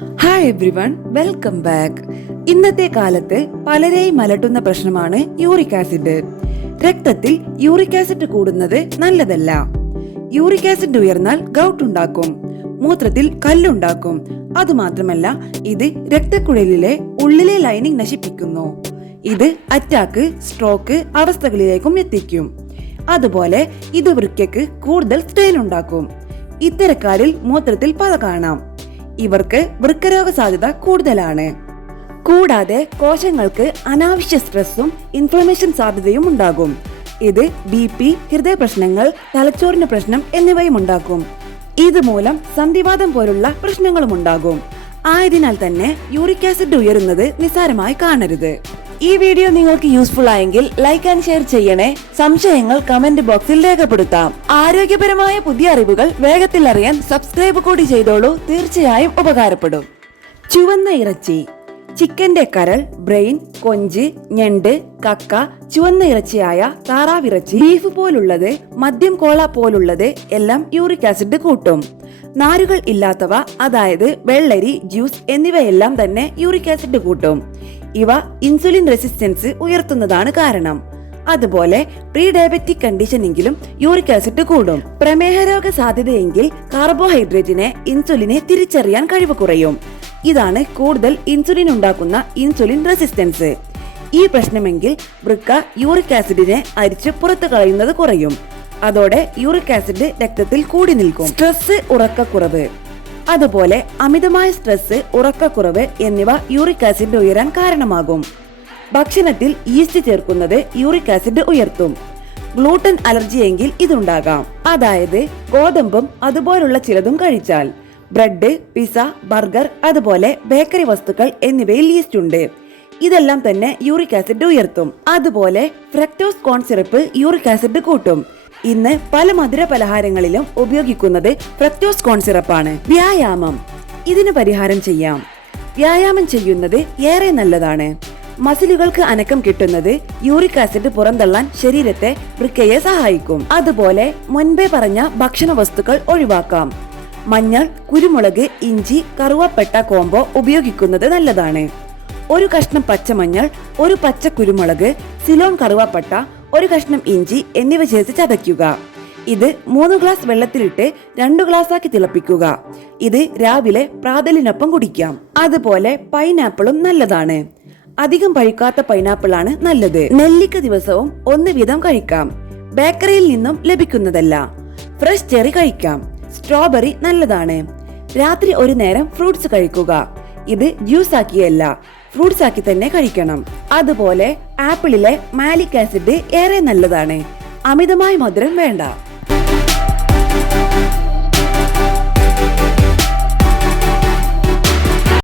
Hi everyone, welcome back. ഇന്നത്തെ കാലത്ത് പലരെയും അലട്ടുന്ന പ്രശ്നമാണ് യൂറിക് ആസിഡ്. രക്തത്തിൽ യൂറിക് ആസിഡ് കൂടുന്നത് നല്ലതല്ല. യൂറിക് ആസിഡ് ഉയർന്നാൽ ഗൗട്ട് ഉണ്ടാക്കും, മൂത്രത്തിൽ കല്ലുണ്ടാക്കും. അതുമാത്രമല്ല, ഇത് രക്തക്കുഴലിലെ ഉള്ളിലെ ലൈനിങ് നശിപ്പിക്കുന്നു. ഇത് അറ്റാക്ക്, സ്ട്രോക്ക് അവസ്ഥകളിലേക്കും എത്തിക്കും. അതുപോലെ ഇത് വൃക്കയ്ക്ക് കൂടുതൽ സ്ട്രെയിൻ ഉണ്ടാക്കും. ഇത്തരക്കാരിൽ മൂത്രത്തിൽ പത കാണാം. ഇവർക്ക് വൃക്കരോഗ സാധ്യത കൂടുതലാണ്. കൂടാതെ കോശങ്ങൾക്ക് അനാവശ്യ സ്ട്രെസ്സും ഇൻഫ്ലമേഷൻ സാധ്യതയും ഉണ്ടാകും. ഇത് BP, ഹൃദയ പ്രശ്നങ്ങൾ, തലച്ചോറിന് പ്രശ്നം എന്നിവയും ഉണ്ടാക്കും. ഇതുമൂലം സന്ധിവാതം പോലുള്ള പ്രശ്നങ്ങളും ഉണ്ടാകും. ആയതിനാൽ തന്നെ യൂറിക് ആസിഡ് ഉയരുന്നത് നിസ്സാരമായി കാണരുത്. ഈ വീഡിയോ നിങ്ങൾക്ക് യൂസ്ഫുൾ ആയെങ്കിൽ ലൈക്ക് ആൻഡ് ഷെയർ ചെയ്യണേ. സംശയങ്ങൾ കമന്റ് ബോക്സിൽ രേഖപ്പെടുത്താം. ആരോഗ്യപരമായ പുതിയ അറിവുകൾ വേഗത്തിൽ അറിയാൻ സബ്സ്ക്രൈബ് കൂടി ചെയ്തോളൂ. തീർച്ചയായും ഉപകാരപ്പെടും. ചുവന്ന ഇറച്ചി, ചിക്കന്റെ കരൾ, ബ്രെയിൻ, കൊഞ്ച്, ഞണ്ട്, കക്ക, ചുവന്ന ഇറച്ചിയായ താറാവിറച്ചി, ബീഫ് പോലുള്ളത്, മദ്യം, കോള പോലുള്ളത് എല്ലാം യൂറിക് ആസിഡ് കൂട്ടും. നാരുകൾ ഇല്ലാത്തവ, അതായത് വെള്ളരി, ജ്യൂസ് എന്നിവയെല്ലാം തന്നെ യൂറിക് ആസിഡ് കൂട്ടും. ഇവ ഇൻസുലിൻ റെസിസ്റ്റൻസ് ഉയർത്തുന്നതാണ് കാരണം. അതുപോലെ പ്രീ ഡയബറ്റിക് കണ്ടീഷനെങ്കിലും യൂറിക് ആസിഡ് കൂടും. പ്രമേഹ രോഗ സാധ്യതയെങ്കിൽ കാർബോഹൈഡ്രേറ്റിനെ, ഇൻസുലിനെ തിരിച്ചറിയാൻ കഴിവ് കുറയും. ഇതാണ് കൂടുതൽ ഇൻസുലിൻ ഉണ്ടാക്കുന്ന ഇൻസുലിൻ റെസിസ്റ്റൻസ്. ഈ പ്രശ്നമെങ്കിൽ വൃക്ക യൂറിക് ആസിഡിനെ അരിച്ച് പുറത്തു കളയുന്നത് കുറയും. അതോടെ യൂറിക് ആസിഡ് രക്തത്തിൽ കൂടി നിൽക്കും. സ്ട്രെസ്, ഉറക്കക്കുറവ്, അതുപോലെ അമിതമായ സ്ട്രെസ്, ഉറക്കക്കുറവ് എന്നിവ യൂറിക് ആസിഡ് ഉയരാൻ കാരണമാകും. ഭക്ഷണത്തിൽ ഈസ്റ്റ് ചേർക്കുന്നത് യൂറിക് ആസിഡ് ഉയർത്തും. ഗ്ലൂട്ടൻ അലർജിയെങ്കിൽ ഇതുണ്ടാകാം, അതായത് ഗോതമ്പും അതുപോലുള്ള ചിലതും കഴിച്ചാൽ. ബ്രെഡ്, പിസ്സ, ബർഗർ, അതുപോലെ ബേക്കറി വസ്തുക്കൾ എന്നിവയിൽ ഈസ്റ്റ് ഉണ്ട്. ഇതെല്ലാം തന്നെ യൂറിക് ആസിഡ് ഉയർത്തും. അതുപോലെ ഫ്രക്ടോസ് കോൺ സിറപ്പ് യൂറിക് ആസിഡ് കൂട്ടും. ഇന്ന് പല മധുര പലഹാരങ്ങളിലും ഉപയോഗിക്കുന്നത് ഫ്രക്ടോസ് കോൺ സിറപ്പാണ്. വ്യായാമം, ഇതിന് പരിഹാരം ചെയ്യാം. വ്യായാമം ചെയ്യുന്നത് ഏറെ നല്ലതാണ്. മസിലുകൾക്ക് അനക്കം കിട്ടുന്നത് യൂറിക് ആസിഡ് പുറന്തള്ളാൻ ശരീരത്തെ, വൃക്കയെ സഹായിക്കും. അതുപോലെ മുൻപേ പറഞ്ഞ ഭക്ഷണ വസ്തുക്കൾ ഒഴിവാക്കാം. മഞ്ഞൾ, കുരുമുളക്, ഇഞ്ചി, കറുവപ്പട്ട കോംബോ ഉപയോഗിക്കുന്നത് നല്ലതാണ്. ഒരു കഷ്ണം പച്ചമഞ്ഞൾ, ഒരു പച്ച കുരുമുളക്, സിലോൺ കറുവപ്പട്ട, ഒരു കഷ്ണം ഇഞ്ചി എന്നിവ ചേർത്ത് ചതയ്ക്കുക. ഇത് 3 ഗ്ലാസ് വെള്ളത്തിലിട്ട് 2 ഗ്ലാസ്സാക്കി തിളപ്പിക്കുക. ഇത് രാവിലെ പ്രാതലിനൊപ്പം കുടിക്കാം. അതുപോലെ പൈനാപ്പിളും നല്ലതാണ്. അധികം പഴുക്കാത്ത പൈനാപ്പിൾ ആണ് നല്ലത്. നെല്ലിക്ക ദിവസവും 1 വീതം കഴിക്കാം. ബേക്കറിയിൽ നിന്നും ലഭിക്കുന്നതല്ല. ഫ്രഷ് ചെറി കഴിക്കാം. സ്ട്രോബെറി നല്ലതാണ്. രാത്രി ഒരു നേരം ഫ്രൂട്ട്സ് കഴിക്കുക. ഇത് ജ്യൂസ് ആക്കിയല്ല, ഫ്രൂട്ട്സ് ആക്കി തന്നെ കഴിക്കണം. അതുപോലെ ആപ്പിളിലെ മാലിക് ആസിഡ് ഏറെ നല്ലതാണ്. അമിതമായ മധുരം വേണ്ട.